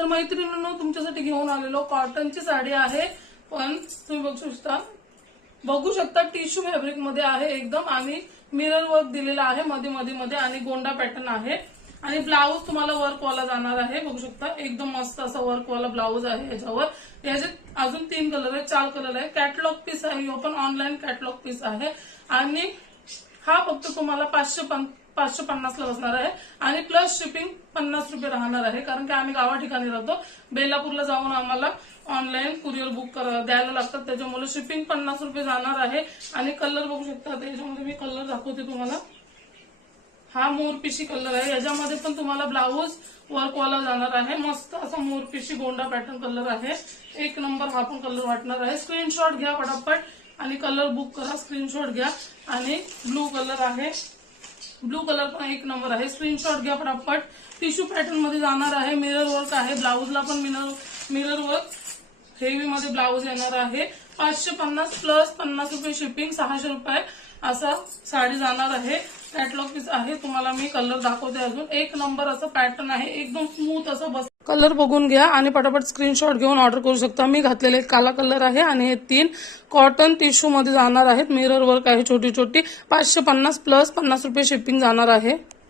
तर मैत्रिणींनो तुमच्यासाठी घेऊन आलेलो कॉटनची साडी आहे, पण तुम्ही बघू शकता टिश्यू फॅब्रिक मध्ये आहे एकदम, आणि मिरर वर्क दिलेला आहे मध्ये मध्ये मध्ये, आणि गोंडा पॅटर्न आहे, आणि ब्लाऊज तुम्हाला वर्क वाला जाणार आहे. बघू शकता एकदम मस्त असा वर्क वाला ब्लाऊज आहे याच्यावर. याच्यात अजून 3 कलर आहे, 4 कलर आहे. कॅटलॉग पीस आहे, हे पण ऑनलाईन कॅटलॉग पीस आहे, आणि हा फक्त तुम्हाला 550 ला बसणार आहे, आणि प्लस शिपिंग 50 रुपये राहणार आहे, कारण की आम्ही गावा ठिकाणी राहतो. बेलापूरला जाऊन आम्हाला ऑनलाईन कुरिअर बुक द्यायला लागतात, त्याच्यामुळे शिपिंग 50 रुपये जाणार आहे. आणि कलर बघू शकता, त्याच्यामध्ये मी कलर दाखवते तुम्हाला. हा मोरपिशी कलर आहे, याच्यामध्ये पण तुम्हाला ब्लाऊज वर्क वाला जाणार आहे. मस्त असा मोरपिशी गोंडा पॅटर्न कलर आहे, एक नंबर हा पण कलर वाटणार आहे. स्क्रीनशॉट घ्या पटापट आणि कलर बुक करा, स्क्रीनशॉट घ्या. आणि ब्लू कलर आहे, ब्लू कलर पण एक नंबर आहे, स्क्रीनशॉट घ्या पटापट. टिश्यू पॅटर्न मध्ये जाणार आहे, मिरर वर्क आहे, ब्लाऊजला पण मिरर वर्क हेवी मध्ये ब्लाऊज येणार आहे. 550 प्लस 50 रुपये शिपिंग, 600 रुपये असा साडी जाणार आहे. कॅटलॉग पीस आहे, तुम्हाला मी कलर दाखवते अजून. एक नंबर असं पॅटर्न आहे, एकदम स्मूथ असं बस. कलर बघून घ्या आणि पटापट स्क्रीनशॉट घेऊन ऑर्डर करू शकता. मी घातलेले काला कलर आहे, आणि हे 3 कॉटन टिश्यू मध्ये जाणार आहेत. मिरर वर्क आहे छोटी छोटी. 550 प्लस 50 रुपये शिपिंग जाणार आहे.